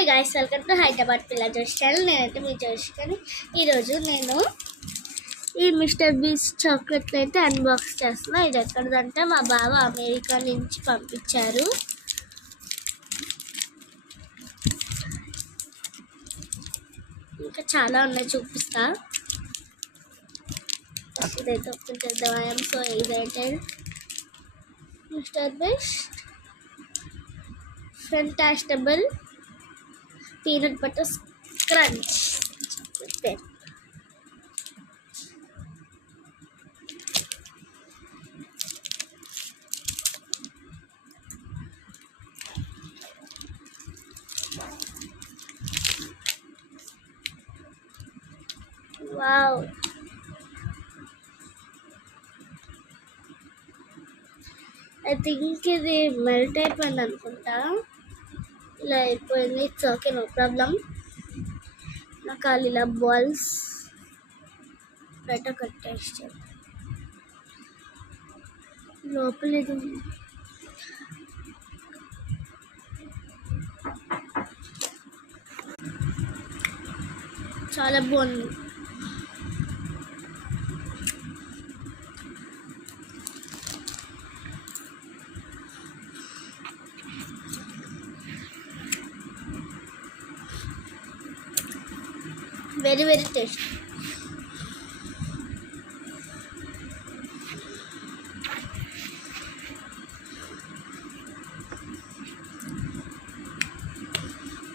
Hi guys, welcome to Hyderabad పిల్ల జోష్ ఛానల్. నేనైతే మీ జోష్. కానీ ఈరోజు నేను ఈ మిస్టర్ బీస్ట్ చాక్లెట్లు అయితే అన్బాక్స్ చేస్తున్నా. ఇది ఎక్కడదంటే మా బావ అమెరికా నుంచి పంపించారు. ఇంకా చాలా ఉన్నాయి, చూపిస్తా. ఇదైతే ఓపెన్ చేద్దాం. I'm so excited. Mister Beast Feastables peanut butter crunch. Then wow, I think ఇది మెల్ట్ అయిపోయింది అనుకుంటా. ఇలా అయిపోయింది. It's okay, no problem. నాకు ఇలా బాల్స్ బయట కట్టేసి లోపల ఇది చాలా బాగుంది. very very tasty.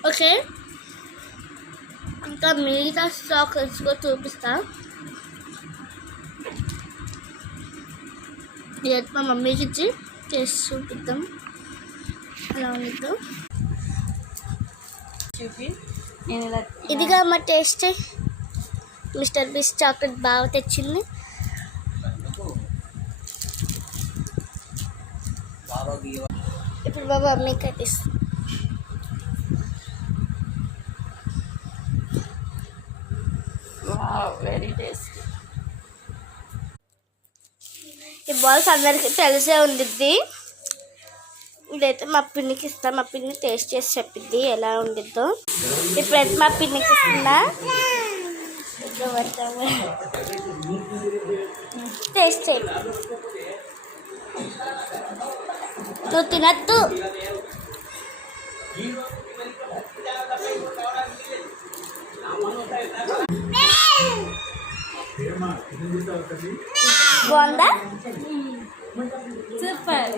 ఓకే, ఇంకా మిగతా చాక్లెట్స్ కూడా చూపిస్తా. ఇది మా మమ్మీకి ఇచ్చి టేస్ట్ చూపిద్దాం అలా ఉందో. ఇదిగా మా టేస్ట్. మిస్టర్ బీస్ట్ చాక్లెట్ బాగా తెచ్చింది. ఇప్పుడు బాబా అమ్మకి కట్టిస్తా. Very tasty. ఈ బాల్స్ అందరికీ తెలిసే ఉండిద్ది. ఇదైతే మా పిన్నికి ఇస్తా. మా పిన్ని టేస్ట్ చేసి చెప్పిద్ది ఎలా ఉండిద్దో. ఇప్పుడైతే మా పిన్నికి ఇస్తున్నా. టేస్ట్ చేయి. నువ్వు తినద్దు. బాగుందా? సూపర్.